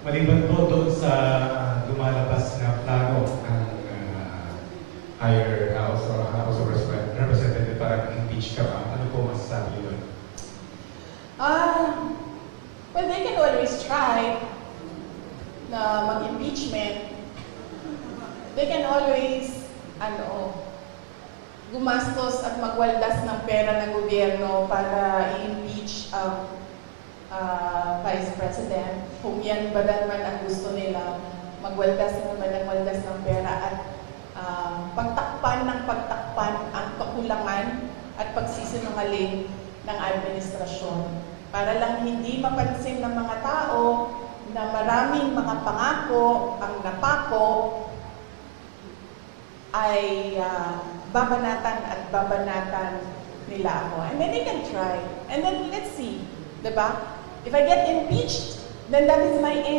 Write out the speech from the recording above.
Maliban po doon sa lumalabas na plano ng higher house o House of Representative para impeach ka ba? Ano po masasabi yun? Well, they can always try na mag-impeachment. They can always, gumastos at magwaldas ng pera ng gobyerno para i-impeach ang Vice President. Kung yan ba naman ang gusto nila, magwaldas naman ng waldas ng pera at pagtakpan ang kakulangan at pagsisinungaling ng administrasyon. Para lang hindi mapansin ng mga tao na maraming mga pangako ang napako ay babanatan at babanatan nila ako. And then they can try. And then let's see. Diba? If I get impeached, then that is my end.